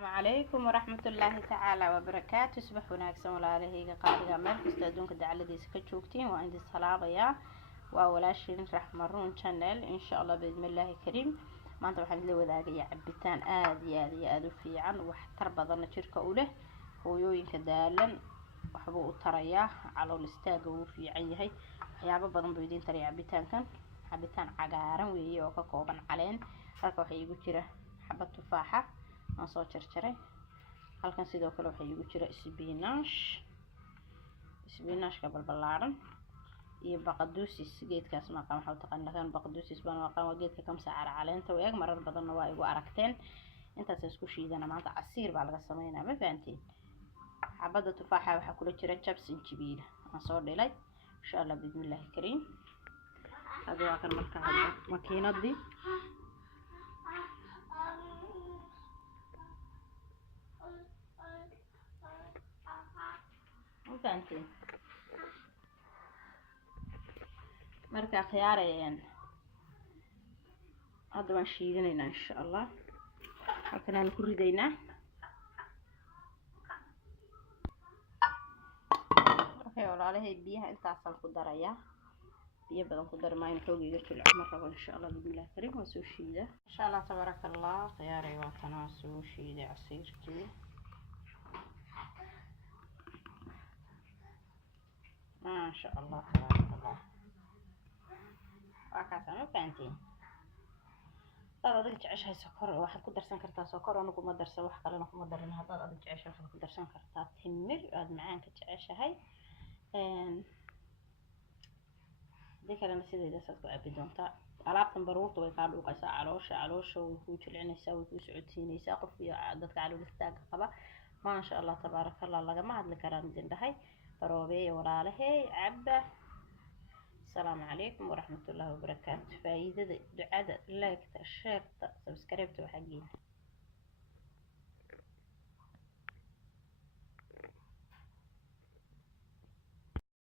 السلام عليكم ورحمة الله تعالى وبركاته. صباح وناكسن walaalahayga qaaliga meel kasta adduunka dacaladiisa ka joogtiin waa idin salaamaya. waa walaashiin Raxma Ruun channel insha Allah bismillaahi kariim. maanta waxaan la wadaagayaa cabitaan aad u fiican wax tar badan jirka u leh hooyooyinka daalan waxba u taraya calool istaaga uu fiican yahay waxyaabo badan buu idin taraya cabitaankan. cabitaan cagaaran weeye oo ka kooban caleen halka waxa igu jira xabad tufaaxa aan soo jarjaray. halkan sidoo kale waxa igu jira isbinaashka balbalaaran iyo baqaduusis geedkaas ma qaan waxa taqaanaan baqaduusis baan waa qaan geedka kamsa caleenta weeg marar badan waa igu aragteen intaas isku shiidana maanta casiir baa laga sameeynaa ma fahantiin. xabada tufaaxa waxa kula jira jabs injibiil aan soo dhilay insha Allah bismillaahi kariim. hada waa kan marka hadda makiinadii فهمتي marka khiyaarayeen hadda waan shiidanayna insha Allah halkan aan ku ridaynaa. walaalahay biyaha intaas aan ku darayaa biyo badan ku darmayna xoogiga jilc ma rabo insha Allah bismillaahi kariim waa soo shiida insha Allah tabarakallah. khiyaaray waa tan soo shiiday casiirkii ما شاء الله تبارك الله. وكاسة ما فهمتين هذا ضيق تعيشها سكر واحد كدر سان كرتا سكر وانا كم درس واحد قال انا كم درين هذا ضيق تعيشها واحد كدر سان كرتا تمر هذا معاك تعيشها هاي ذيك انا سيدي اذا صدق ابدون تا alaabta baruurta way ka dhuuqaysaa caloosha way ku jilcinaysaa way ku socodsiinaysaa qofkii dadka calool istaaga qaba ma sha Allah tabarakallah laga ma hadli karaan idin dhahay روبي وراله عبة. السلام عليكم ورحمة الله وبركاته. فايدة دعاء لايك شير سبسكرايب وحقين.